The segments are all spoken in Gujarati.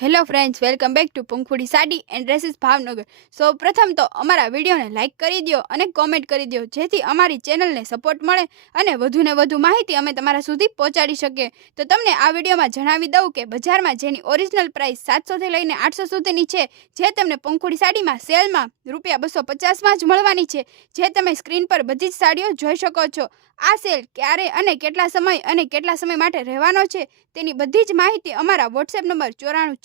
Hello friends, welcome back to Pankhudi sari and dresses Bhavnagar. સૌ પ્રથમ તો અમારા વિડીયોને લાઇક કરી દો અને કોમેન્ટ કરી દો, જેથી અમારી ચેનલને સપોર્ટ મળે અને વધુને વધુ માહિતી અમે તમારા સુધી પહોંચાડી શકીએ. તો તમને આ વિડીયોમાં જણાવી દઉં કે બજારમાં જેની ઓરિજિનલ પ્રાઇસ 700થી લઈને 800 સુધીની છે, જે તમને પંખુડી સાડીમાં સેલમાં ₹250માં જ મળવાની છે, જે તમે સ્ક્રીન પર બધી જ સાડીઓ જોઈ શકો છો. આ સેલ ક્યારે અને કેટલા સમય માટે રહેવાનો છે તેની બધી જ માહિતી અમારા વોટ્સએપ નંબર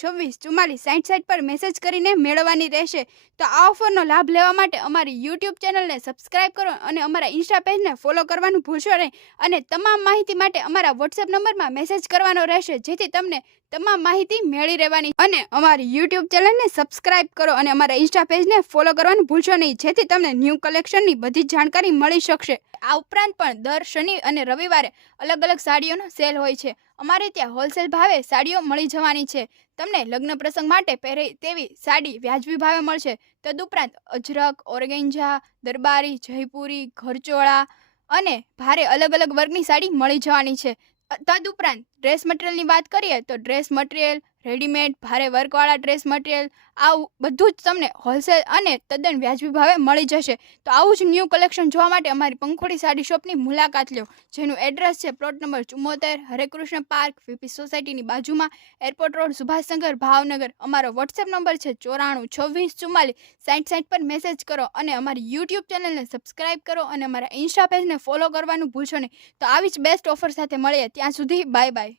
9426446060 પર મેસેજ કરીને મેળવવાની રહેશે. તો આ ઓફરનો લાભ લેવા માટે અમારી યુટ્યુબ ચેનલને સબસ્ક્રાઇબ કરો અને અમારા ઇન્સ્ટા પેજને ફોલો કરવાનું ભૂલશો નહીં. અને તમામ માહિતી માટે અમારા વોટ્સએપ નંબરમાં મેસેજ કરવાનો રહેશે, જેથી તમને તમામ માહિતી મેળવી રહેવાની. અને અમારી યુટ્યુબ ચેનલને સબસ્ક્રાઇબ કરો અને અમારા ઇન્સ્ટા પેજને ફોલો કરવાનું ભૂલશો નહીં, જેથી તમને ન્યૂ કલેક્શનની બધી જ જાણકારી મળી શકશે. આ ઉપરાંત પણ દર શનિ અને રવિવારે અલગ અલગ સાડીઓનો સેલ હોય છે. અમારે ત્યાં હોલસેલ ભાવે સાડીઓ મળી જવાની છે. તમને લગ્ન પ્રસંગ માટે પહેરે તેવી સાડી વાજબી ભાવે મળશે. તદુપરાંત અજરક, ઓર્ગેન્ઝા, દરબારી, જયપુરી, ઘરચોળા અને ભારે અલગ અલગ વર્ગની સાડી મળી જવાની છે. તદુપરાંત ડ્રેસ મટીરિયલની વાત કરીએ તો ડ્રેસ મટીરિયલ, રેડીમેડ, ભારે વર્કવાળા ડ્રેસ મટીરિયલ, આવું બધું જ તમને હોલસેલ અને તદ્દન વાજબી ભાવે મળી જશે. તો આવું જ ન્યૂ કલેક્શન જોવા માટે અમારી પંખુડી સાડી શોપની મુલાકાત લો, જેનું એડ્રેસ છે plot number 74, Hare Krishna park, VP સોસાયટીની બાજુમાં, એરપોર્ટ રોડ, સુભાષનગર, ભાવનગર. અમારો વોટ્સએપ નંબર છે 9426446060 પર મેસેજ કરો અને અમારી યુટ્યુબ ચેનલને સબસ્ક્રાઇબ કરો અને અમારા ઇન્સ્ટા પેજને ફોલો કરવાનું ભૂલશો નહીં. તો આવી જ બેસ્ટ ઓફર સાથે મળીએ. ત્યાં સુધી bye bye.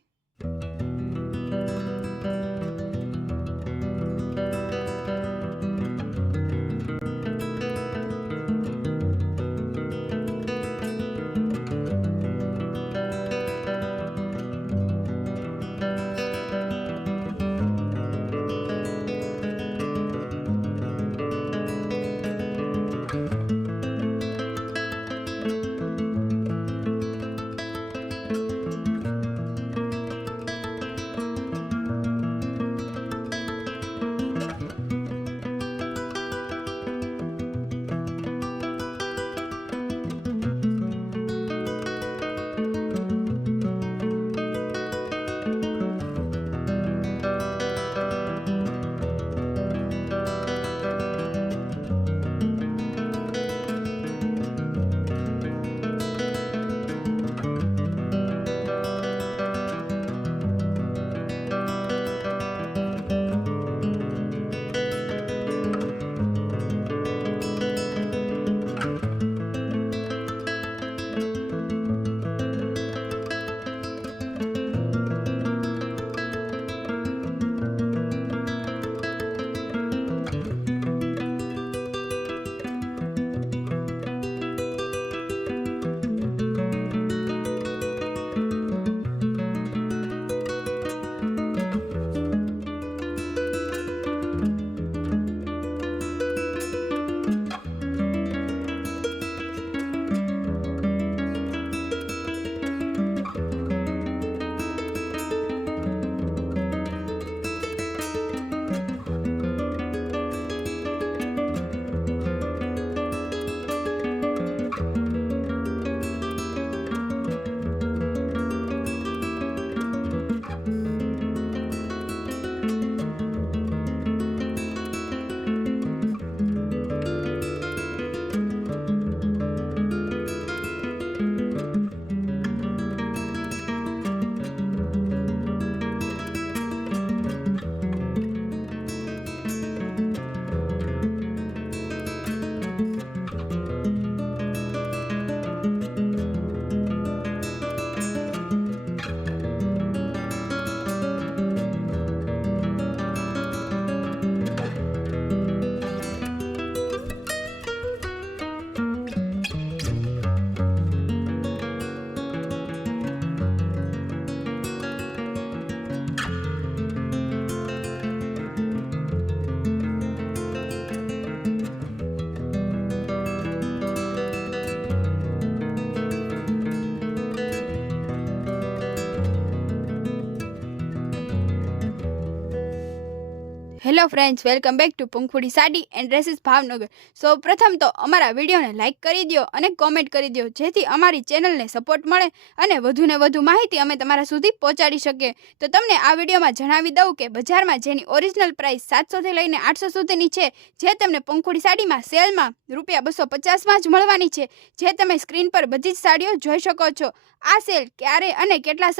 Hello friends, welcome back to Pankhudi sari and dresses Bhavnagar. સૌ પ્રથમ તો અમારા વિડીયોને લાઇક કરી દો અને કોમેન્ટ કરી દો, જેથી અમારી ચેનલને સપોર્ટ મળે અને વધુને વધુ માહિતી અમે તમારા સુધી પહોંચાડી શકીએ. તો તમને આ વિડીયોમાં જણાવી દઉં કે બજારમાં જેની ઓરિજિનલ પ્રાઇસ 700થી લઈને 800 સુધીની છે, જે તમને પંખુડી સાડીમાં સેલમાં ₹250માં જ મળવાની છે, જે તમે સ્ક્રીન પર બધી જ સાડીઓ જોઈ શકો છો. આ સેલ ક્યારે અને કેટલા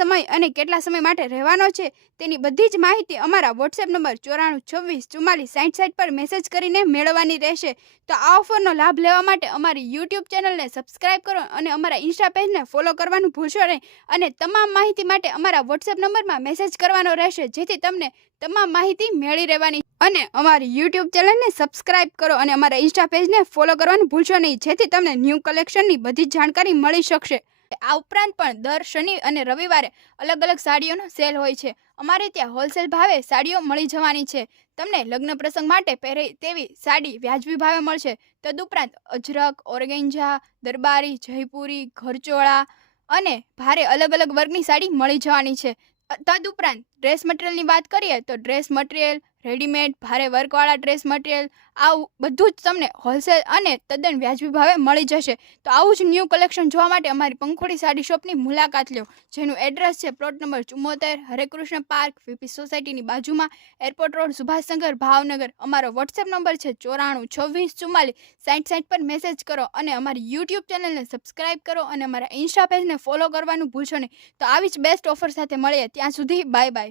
સમય માટે રહેવાનો છે તેની બધી જ માહિતી અમારા વોટ્સએપ નંબર 9426446060 પર મેસેજ કરીને મેળવવાની રહેશે. તો આ ઓફરનો લાભ લેવા માટે અમારી યુટ્યુબ ચેનલને સબસ્ક્રાઇબ કરો અને અમારા ઇન્સ્ટા પેજને ફોલો કરવાનું ભૂલશો નહીં. અને તમામ માહિતી માટે અમારા વોટ્સએપ નંબરમાં મેસેજ કરવાનો રહેશે, જેથી તમને તમામ માહિતી મળી રહેવાની. અને અમારી યુટ્યુબ ચેનલને સબસ્ક્રાઇબ કરો અને અમારા ઇન્સ્ટા પેજને ફોલો કરવાનું ભૂલશો નહીં, જેથી તમને ન્યૂ કલેક્શનની બધી જ જાણકારી મળી શકશે. આ ઉપરાંત પણ દર શનિ અને રવિવારે અલગ અલગ સાડીઓનો સેલ હોય છે. અમારે ત્યાં હોલસેલ ભાવે સાડીઓ મળી જવાની છે. તમને લગ્ન પ્રસંગ માટે પહેરે તેવી સાડી વાજબી ભાવે મળશે. તદુપરાંત અજરક, ઓર્ગેન્જા, દરબારી, જયપુરી, ઘરચોળા અને ભારે અલગ અલગ વર્ગની સાડી મળી જવાની છે. તદુપરાંત ડ્રેસ મટીરિયલની વાત કરીએ તો ડ્રેસ મટીરિયલ, રેડીમેડ, ભારે વર્કવાળા ડ્રેસ મટીરિયલ, આવું બધું જ તમને હોલસેલ અને તદ્દન વાજબી ભાવે મળી જશે. તો આવું જ ન્યૂ કલેક્શન જોવા માટે અમારી પંખુડી સાડી શોપની મુલાકાત લો, જેનું એડ્રેસ છે plot number 74, Hare Krishna park, VP સોસાયટીની બાજુમાં, એરપોર્ટ રોડ, સુભાષનગર, ભાવનગર. અમારો વોટ્સએપ નંબર છે 9426446060 પર મેસેજ કરો અને અમારી યુટ્યુબ ચેનલને સબસ્ક્રાઇબ કરો અને અમારા ઇન્સ્ટા પેજને ફોલો કરવાનું ભૂલશો નહીં. તો આવી જ બેસ્ટ ઓફર સાથે મળીએ. ત્યાં સુધી બાય બાય.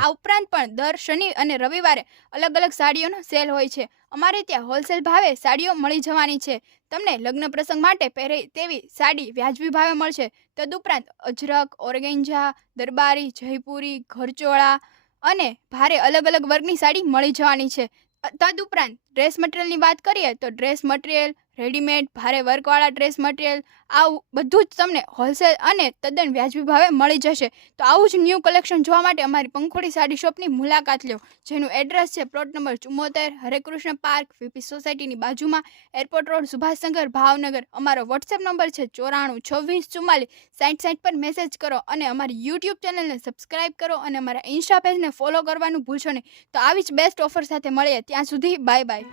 આ ઉપરાંત પણ દર શનિ અને રવિવારે અલગ અલગ સાડીઓનો સેલ હોય છે. અમારે ત્યાં હોલસેલ ભાવે સાડીઓ મળી જવાની છે. તમને લગ્ન પ્રસંગ માટે પહેરે તેવી સાડી વાજબી ભાવે મળશે. તદુપરાંત અજરક, ઓર્ગેન્જા, દરબારી, જયપુરી, ઘરચોળા અને ભારે અલગ અલગ વર્ગની સાડી મળી જવાની છે. તદુપરાંત ડ્રેસ મટીરિયલની વાત કરીએ તો ડ્રેસ મટીરિયલ, રેડીમેડ, ભારે વર્કવાળા ડ્રેસ મટીરિયલ, આવું બધું જ તમને હોલસેલ અને તદ્દન વાજબી ભાવે મળી જશે. તો આવું જ ન્યૂ કલેક્શન જોવા માટે અમારી પંખુડી સાડી શોપની મુલાકાત લો, જેનું એડ્રેસ છે plot number 74, Hare Krishna park, VP સોસાયટીની બાજુમાં, એરપોર્ટ રોડ, સુભાષનગર, ભાવનગર. અમારો વોટ્સએપ નંબર છે 9426446060 પર મેસેજ કરો અને અમારી યુટ્યુબ ચેનલને સબસ્ક્રાઇબ કરો અને અમારા ઇન્સ્ટા પેજને ફોલો કરવાનું ભૂલશો નહીં. તો આવી જ બેસ્ટ ઓફર સાથે મળીએ. ત્યાં સુધી બાય બાય.